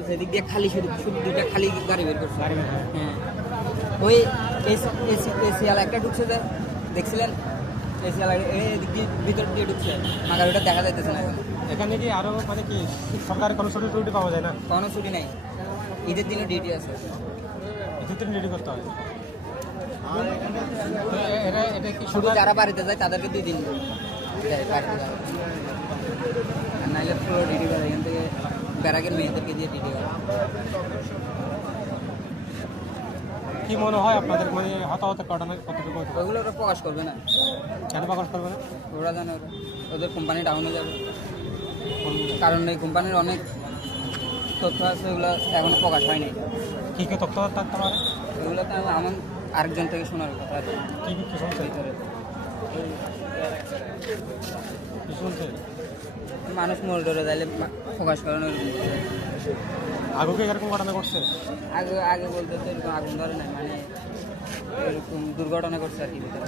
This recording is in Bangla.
ঢুকতেছে, এদিক দিয়ে খালি শুধু শুধু দুইটা খালি গাড়ি বের করছে। হ্যাঁ, ওই এসিয়াল একটা ঢুকছে যে দেখছিলেন, এসিয়াল এদিক দিয়ে ভিতর দিয়ে ঢুকছে, গাড়িটা দেখা যাইতেছে না এখন। এখানে কি আরো মানে কি সরকারের কোনো ছুটি টুটি পাওয়া যায় না? কোনো ছুটি নাই, ঈদের দিনও ডিউটি আছে। দুদিন রেডি করতে হয়। এটা কি শুধু যারা বাড়িতে যায় তাদেরকে 2 দিন দেয় বাড়িতে যাওয়া, আর নাইলে পুরো ডিউটি করে এখান থেকে ব্যারাকের মেয়েদেরকে দিয়ে ডিউটি করে। কি মনে হয় আপনাদের মানে হতাহতের ঘটনা কতটুকু? ওইগুলো ওরা প্রকাশ করবে না, কেন প্রকাশ করবে না? ওরা জানে ওদের কোম্পানি ডাউন হয়ে যাবে, কারণ এই কোম্পানির অনেক তথ্য আছে, ওগুলো এখনো প্রকাশ হয়নি। কী কী তথ্য থাকতে পারে? এগুলো তো আমার আরেকজন থেকে শোনার কথা আছে। কী কী শুনছে? কী শুনছে? মানুষ মরে টরে যাইলে প্রকাশ করেন। আগে কি এরকম ঘটনা ঘটছে? আগে আগে বলতে তো এরকম আগুন ধরে নাই, মানে এরকম দুর্ঘটনা ঘটছে আর কি ভিতরে।